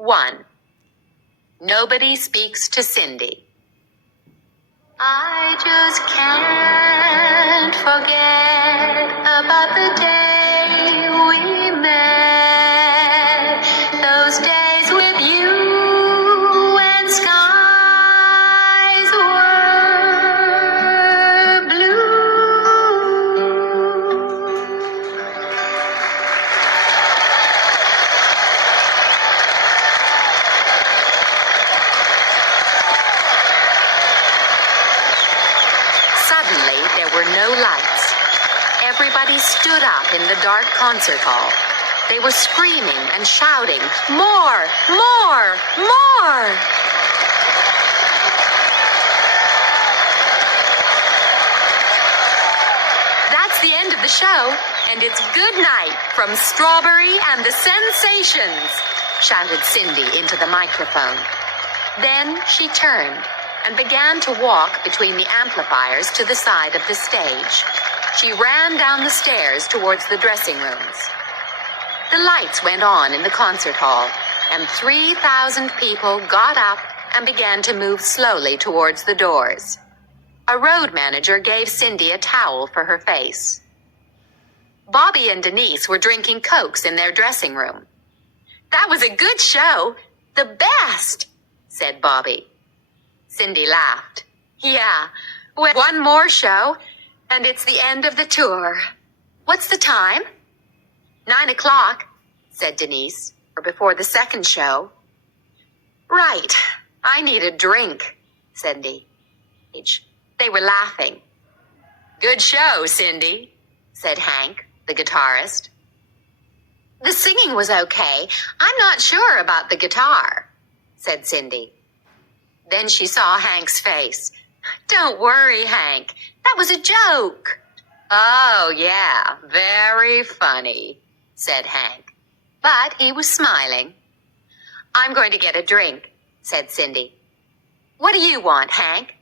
1. Nobody speaks to Cindy. I just can't forget about the day we met. Those days with you when skies were blue. Suddenly, there were no lights. Everybody stood up in the dark concert hall. They were screaming and shouting, "More! More! More!" That's the end of the show, and it's good night from Strawberry and the Sensations, shouted Cindy into the microphone. Then she turned and began to walk between the amplifiers to the side of the stage. She ran down the stairs towards the dressing rooms. The lights went on in the concert hall, and 3,000 people got up and began to move slowly towards the doors. A road manager gave Cindy a towel for her face. Bobby and Denise were drinking Cokes in their dressing room. "That was a good show. The best," said Bobby. Cindy laughed. "Yeah, one more show, and it's the end of the tour. What's the time?" 9 o'clock, said Denise, or before the second show. "Right, I need a drink," said Cindy. They were laughing. "Good show, Cindy," said Hank, the guitarist. "The singing was okay. I'm not sure about the guitar," said Cindy. Then she saw Hank's face. "Don't worry, Hank. That was a joke." "Oh, yeah, very funny," said Hank. But he was smiling. "I'm going to get a drink," said Cindy. "What do you want, Hank?"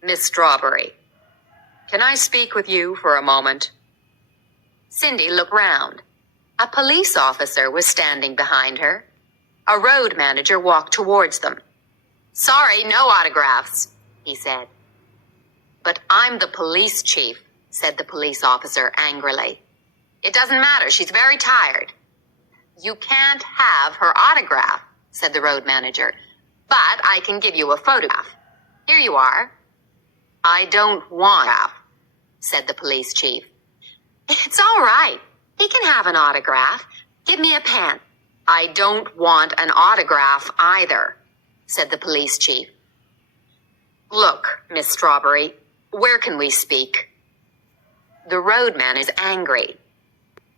Miss Strawberry, can I speak with you for a moment?" Cindy looked round. A police officer was standing behind her. A road manager walked towards them. "Sorry, no autographs," he said. "But I'm the police chief," said the police officer angrily. "It doesn't matter, she's very tired." "You can't have her autograph," said the road manager, "but I can give you a photograph. Here you are." "I don't want that," said the police chief. "It's all right. He can have an autograph. Give me a pen." "I don't want an autograph either," said the police chief. "Look, Miss Strawberry, where can we speak?" The roadman is angry.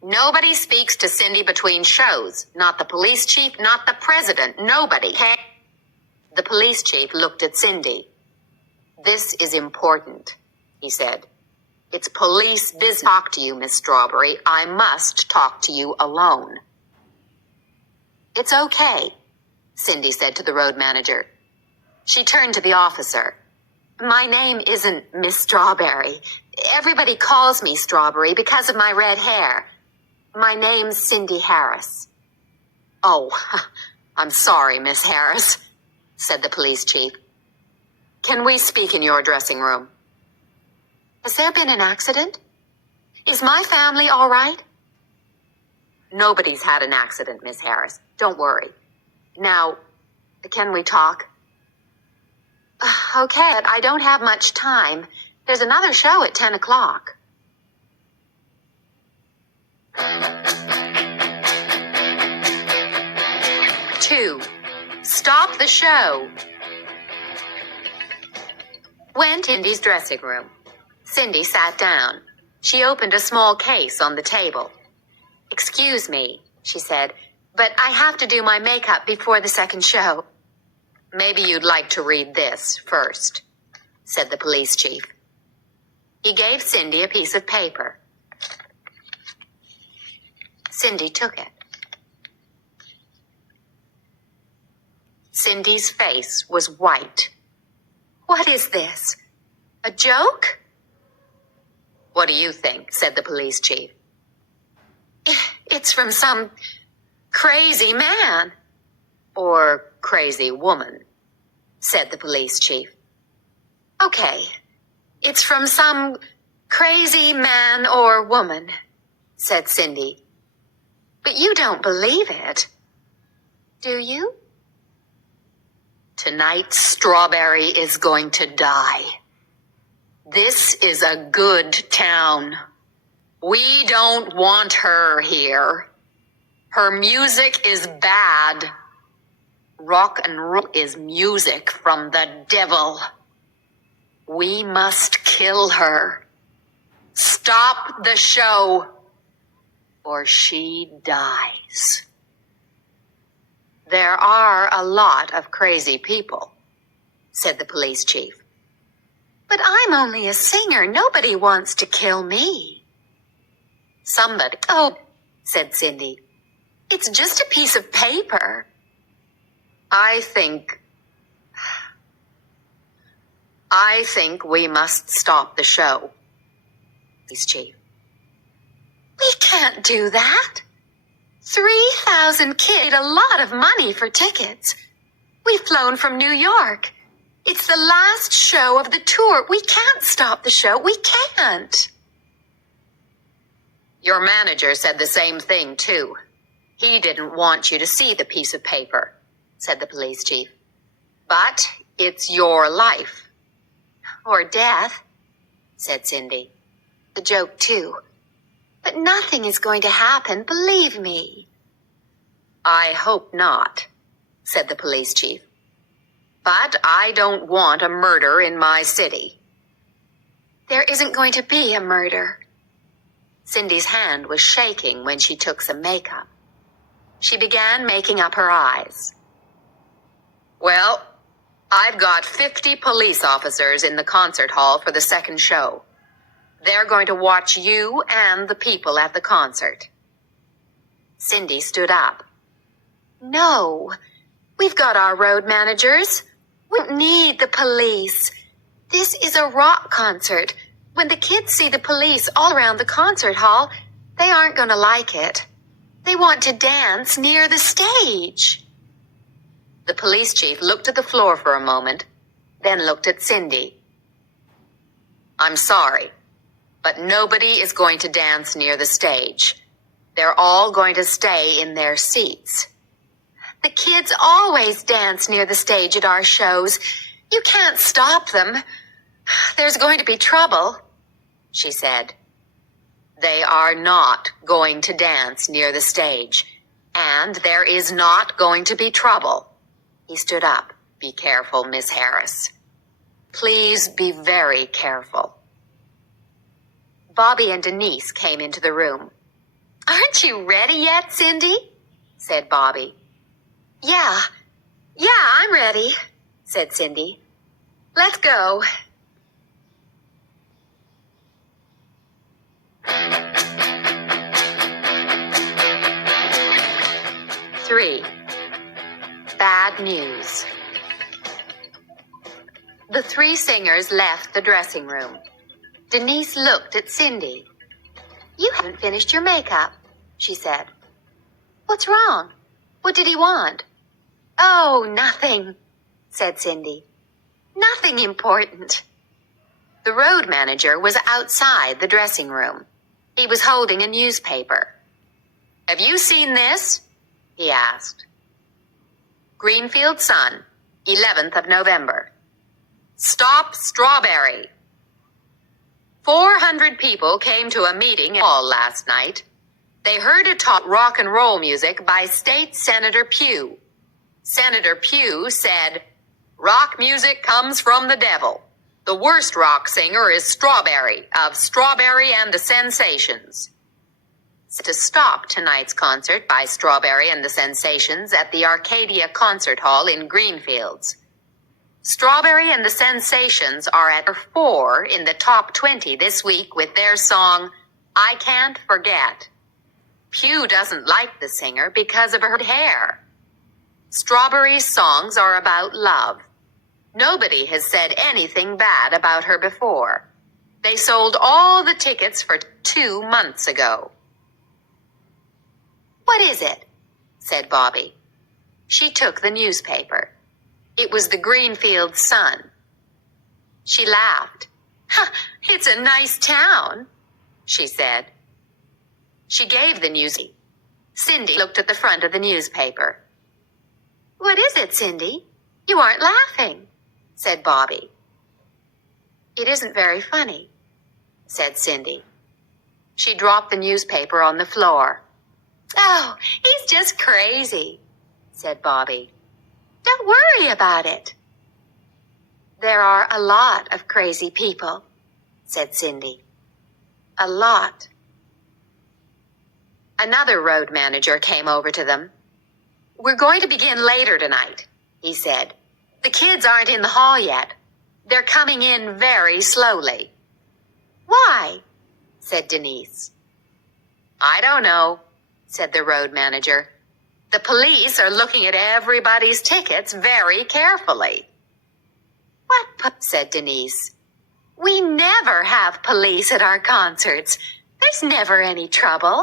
"Nobody speaks to Cindy between shows. Not the police chief, not the president, nobody." The police chief looked at Cindy. "This is important," he said. "It's police business to talk to you, Miss Strawberry. I must talk to you alone." "It's okay," Cindy said to the road manager. She turned to the officer. "My name isn't Miss Strawberry. Everybody calls me Strawberry because of my red hair. My name's Cindy Harris." "Oh, I'm sorry, Miss Harris," said the police chief. "Can we speak in your dressing room?" "Has there been an accident? Is my family all right?" "Nobody's had an accident, Miss Harris. Don't worry. Now, can we talk?" "Okay, but I don't have much time. There's another show at 10 o'clock. Two, stop the show. Went Cindy's dressing room. Cindy sat down. She opened a small case on the table. "Excuse me," she said, "but I have to do my makeup before the second show." "Maybe you'd like to read this first," said the police chief. He gave Cindy a piece of paper. Cindy took it. Cindy's face was white. "What is this? A joke?" "What do you think?" said the police chief. "It's from some Crazy man. Or crazy woman, said the police chief. Okay, it's from some crazy man or woman, said Cindy. But you don't believe it, do you? Tonight, Strawberry is going to die. This is a good town. We don't want her here. Her music is bad. Rock and roll is music from the devil. We must kill her. Stop the show, or she dies. There are a lot of crazy people, said the police chief. But I'm only a singer. Nobody wants to kill me. Somebody, said Cindy. It's just a piece of paper. I think we must stop the show, police chief. We can't do that. 3,000 kids paid a lot of money for tickets. We've flown from New York. It's the last show of the tour. We can't stop the show. We can't. Your manager said the same thing, too. He didn't want you to see the piece of paper, said the police chief. But it's your life. Or death, said Cindy. The joke, too. But nothing is going to happen, believe me. I hope not, said the police chief. But I don't want a murder in my city. There isn't going to be a murder. Cindy's hand was shaking when she took some makeup. She began making up her eyes. Well, I've got 50 police officers in the concert hall for the second show. They're going to watch you and the people at the concert. Cindy stood up. No, we've got our road managers. We don't need the police. This is a rock concert. When the kids see the police all around the concert hall, they aren't going to like it. They want to dance near the stage. The police chief looked at the floor for a moment, then looked at Cindy. I'm sorry, but nobody is going to dance near the stage. They're all going to stay in their seats. The kids always dance near the stage at our shows. You can't stop them. There's going to be trouble, she said. They are not going to dance near the stage, and there is not going to be trouble. He stood up. Be careful, Miss Harris. Please be very careful. Bobby and Denise came into the room. Aren't you ready yet, Cindy? Said Bobby. Yeah, I'm ready, said Cindy. Let's go. Three. Bad news. The three singers left the dressing room. Denise looked at Cindy. You haven't finished your makeup, she said. What's wrong? What did he want? Oh, nothing, said Cindy. Nothing important. The road manager was outside the dressing room. He was holding a newspaper. Have you seen this? He asked. Greenfield Sun, 11th of November. Stop Strawberry. 400 people came to a meeting in hall last night. They heard a talk rock and roll music by State Senator Pugh. Senator Pugh said, rock music comes from the devil. The worst rock singer is Strawberry of Strawberry and the Sensations. To stop tonight's concert by Strawberry and the Sensations at the Arcadia Concert Hall in Greenfields. Strawberry and the Sensations are at 4 in the top 20 this week with their song, I Can't Forget. Pugh doesn't like the singer because of her hair. Strawberry's songs are about love. Nobody has said anything bad about her before. They sold all the tickets for 2 months ago. What is it? said Bobby. She took the newspaper. It was the Greenfield Sun. She laughed. "Ha, it's a nice town," she said. She gave the news. Cindy looked at the front of the newspaper. "What is it, Cindy? You aren't laughing," said Bobby. "It isn't very funny," said Cindy. She dropped the newspaper on the floor. "Oh, he's just crazy," said Bobby. "Don't worry about it." "There are a lot of crazy people," said Cindy. "A lot." Another road manager came over to them. "We're going to begin later tonight," he said. "The kids aren't in the hall yet. They're coming in very slowly." "Why?" said Denise. "I don't know," said the road manager. "The police are looking at everybody's tickets very carefully." "What?" said Denise. "We never have police at our concerts. There's never any trouble."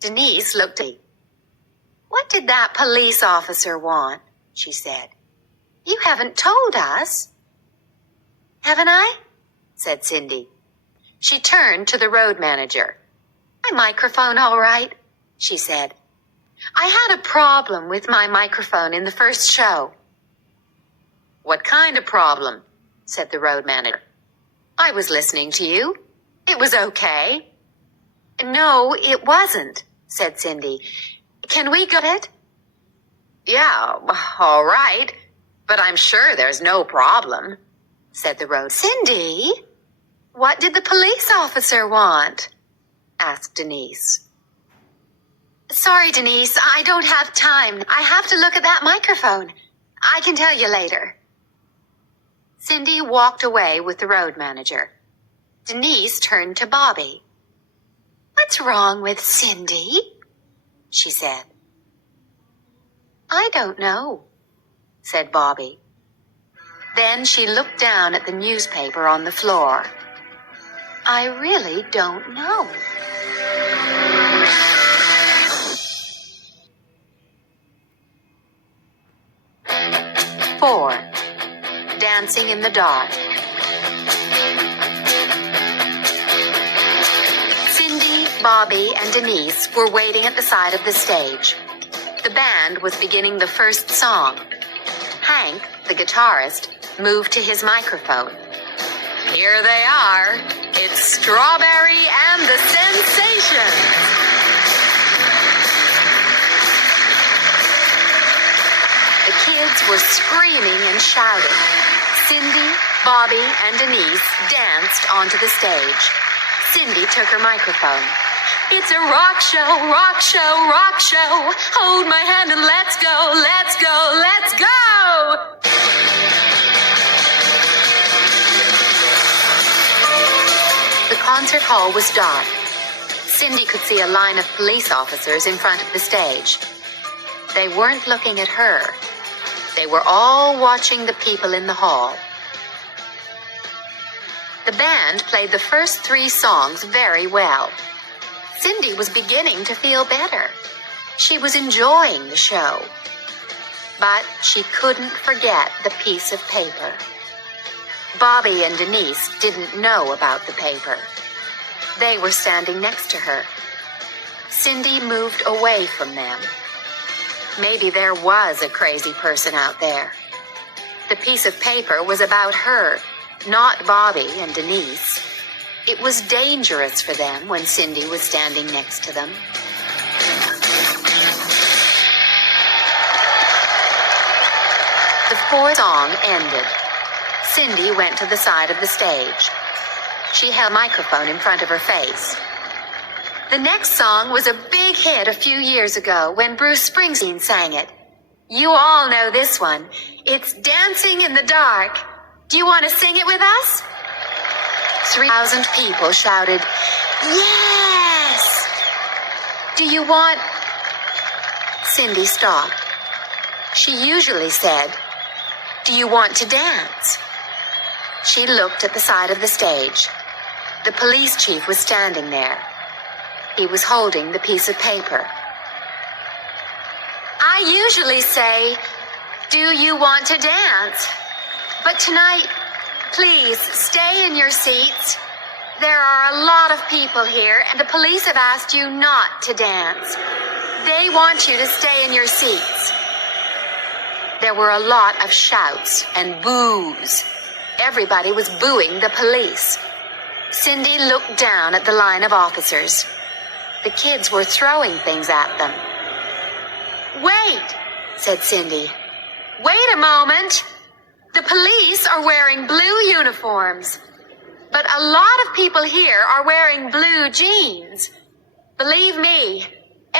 Denise looked at me. "What did that police officer want?" she said. "You haven't told us." "Haven't I?" said Cindy. She turned to the road manager. "My microphone all right?" she said. "I had a problem with my microphone in the first show." "What kind of problem?" said the road manager. "I was listening to you. It was okay." "No, it wasn't," said Cindy. "Can we get it?" "Yeah, all right, but I'm sure there's no problem," said the road. "Cindy, what did the police officer want?" asked Denise. "Sorry, Denise, I don't have time. I have to look at that microphone. I can tell you later." Cindy walked away with the road manager. Denise turned to Bobby. "What's wrong with Cindy?" she said. "I don't know," said Bobby. Then she looked down at the newspaper on the floor. "I really don't know." Four, dancing in the dark. Cindy, Bobby, and Denise were waiting at the side of the stage. The band was beginning the first song. Hank, the guitarist, moved to his microphone. "Here they are. It's Strawberry and the Sensations." The kids were screaming and shouting. Cindy, Bobby, and Denise danced onto the stage. Cindy took her microphone. "It's a rock show, rock show, rock show. Hold my hand and let's go, let's go, let's go." The concert hall was dark. Cindy could see a line of police officers in front of the stage. They weren't looking at her. They were all watching the people in the hall. The band played the first 3 songs very well. Cindy was beginning to feel better. She was enjoying the show. But she couldn't forget the piece of paper. Bobby and Denise didn't know about the paper. They were standing next to her. Cindy moved away from them. Maybe there was a crazy person out there. The piece of paper was about her, not Bobby and Denise. It was dangerous for them when Cindy was standing next to them. The 4th song ended. Cindy went to the side of the stage. She held a microphone in front of her face. The next song was a big hit a few years ago when Bruce Springsteen sang it. You all know this one. It's Dancing in the Dark. Do you want to sing it with us? 3,000 people shouted, "Yes!" "Do you want..." Cindy stopped. She usually said, "Do you want to dance?" She looked at the side of the stage. The police chief was standing there. He was holding the piece of paper. I usually say, "Do you want to dance?" But tonight, please stay in your seats. There are a lot of people here, and the police have asked you not to dance. They want you to stay in your seats. There were a lot of shouts and boos. Everybody was booing the police. Cindy looked down at the line of officers. The kids were throwing things at them. "Wait," said Cindy. "Wait a moment. The police are wearing blue uniforms. But a lot of people here are wearing blue jeans. Believe me,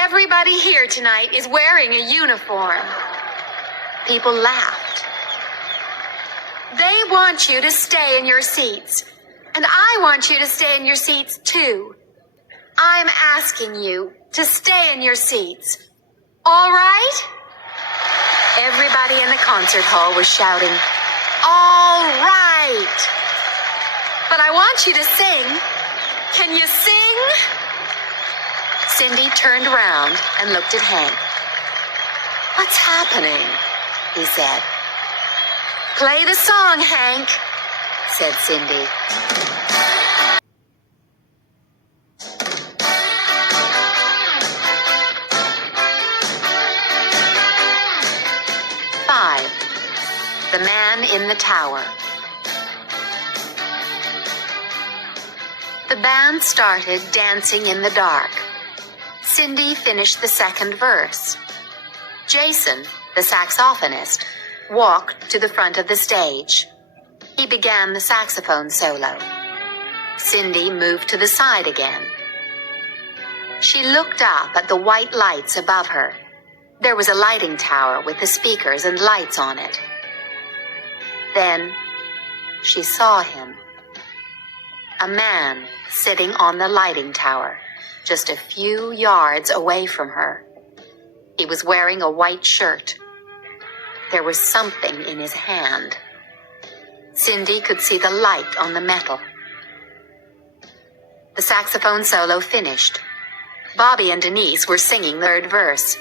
everybody here tonight is wearing a uniform." People laughed. "They want you to stay in your seats, and I want you to stay in your seats too. I'm asking you to stay in your seats. All right?" Everybody in the concert hall was shouting, "All right!" "But I want you to sing. Can you sing?" Cindy turned around and looked at Hank. "What's happening?" he said. "Play the song, Hank," said Cindy. The Man in the Tower. The band started dancing in the dark. Cindy finished the second verse. Jason, the saxophonist, walked to the front of the stage. He began the saxophone solo. Cindy moved to the side again. She looked up at the white lights above her. There was a lighting tower with the speakers and lights on it. Then she saw him. A man sitting on the lighting tower, just a few yards away from her. He was wearing a white shirt. There was something in his hand. Cindy could see the light on the metal. The saxophone solo finished. Bobby and Denise were singing the third verse.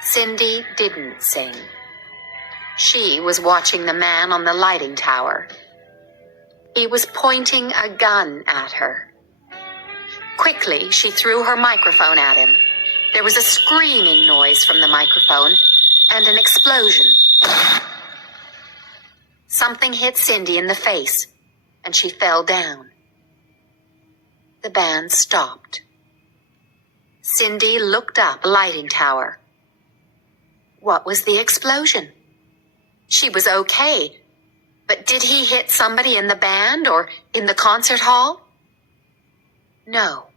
Cindy didn't sing. She was watching the man on the lighting tower. He was pointing a gun at her. Quickly, she threw her microphone at him. There was a screaming noise from the microphone and an explosion. Something hit Cindy in the face, and she fell down. The band stopped. Cindy looked up the lighting tower. What was the explosion? She was okay, but did he hit somebody in the band or in the concert hall? No.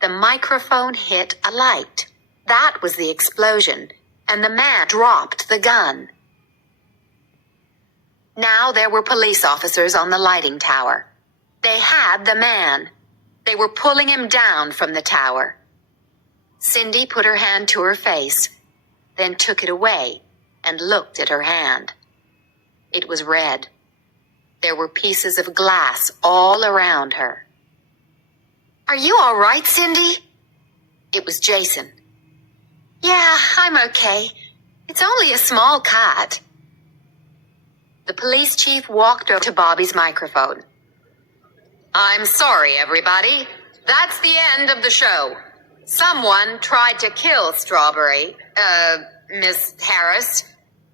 The microphone hit a light. That was the explosion, and the man dropped the gun. Now there were police officers on the lighting tower. They had the man. They were pulling him down from the tower. Cindy put her hand to her face, then took it away and looked at her hand. It was red. There were pieces of glass all around her. "Are you all right, Cindy?" It was Jason. "Yeah, I'm okay. It's only a small cut." The police chief walked over to Bobby's microphone. "I'm sorry, everybody. That's the end of the show. Someone tried to kill Strawberry, Miss Harris.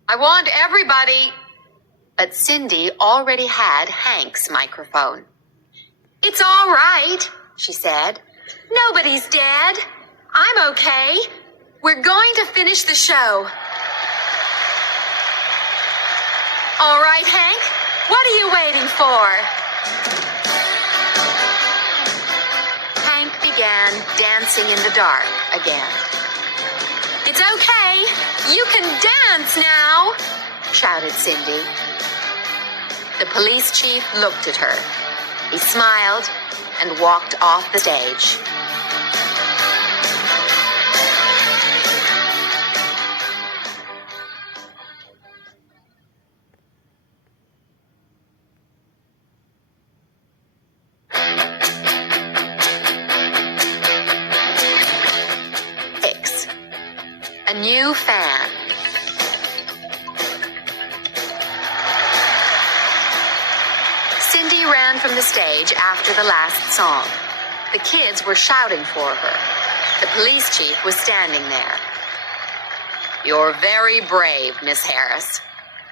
I want everybody..." But Cindy already had Hank's microphone. "It's all right," she said. "Nobody's dead. I'm okay. We're going to finish the show." "All right, Hank, what are you waiting for?" Hank began dancing in the dark again. "It's okay. You can dance now," shouted Cindy. The police chief looked at her. He smiled and walked off the stage. A new fan. Cindy ran from the stage after the last song. The kids were shouting for her. The police chief was standing there. "You're very brave, Miss Harris.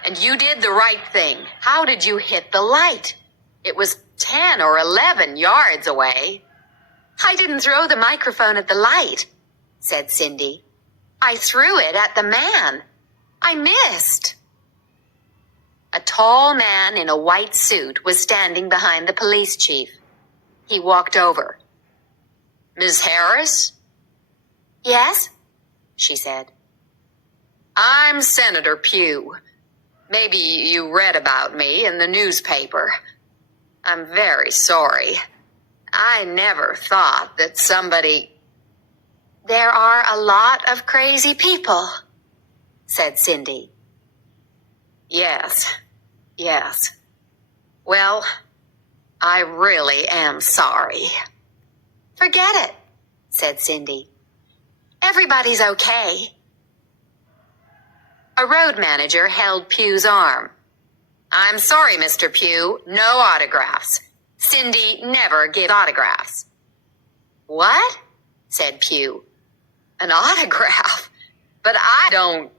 And you did the right thing. How did you hit the light? It was 10 or 11 yards away." "I didn't throw the microphone at the light," said Cindy. "I threw it at the man. I missed." A tall man in a white suit was standing behind the police chief. He walked over. "Ms. Harris?" "Yes," she said. "I'm Senator Pugh. Maybe you read about me in the newspaper. I'm very sorry. I never thought that somebody—" "There are a lot of crazy people," said Cindy. Yes. Well, I really am sorry." "Forget it," said Cindy. "Everybody's okay." A road manager held Pugh's arm. "I'm sorry, Mr. Pugh, no autographs. Cindy never gives autographs." "What?" said Pugh. "An autograph? But I don't—"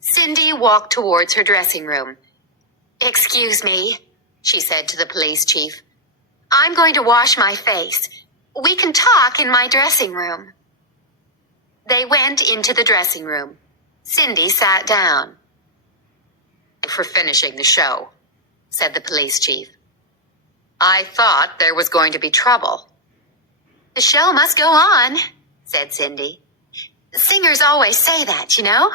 Cindy walked towards her dressing room. "Excuse me," she said to the police chief. "I'm going to wash my face. We can talk in my dressing room." They went into the dressing room. Cindy sat down. "For finishing the show," said the police chief. "I thought there was going to be trouble." "The show must go on," said Cindy. "Singers always say that, you know."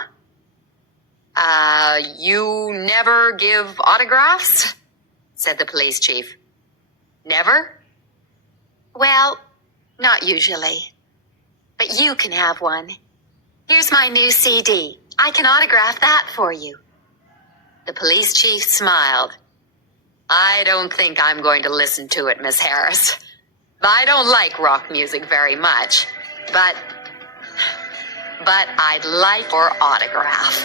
You never give autographs?" said the police chief. "Never?" "Well, not usually. But you can have one. Here's my new CD. I can autograph that for you." The police chief smiled. "I don't think I'm going to listen to it, Miss Harris. I don't like rock music very much, but I'd like your autograph."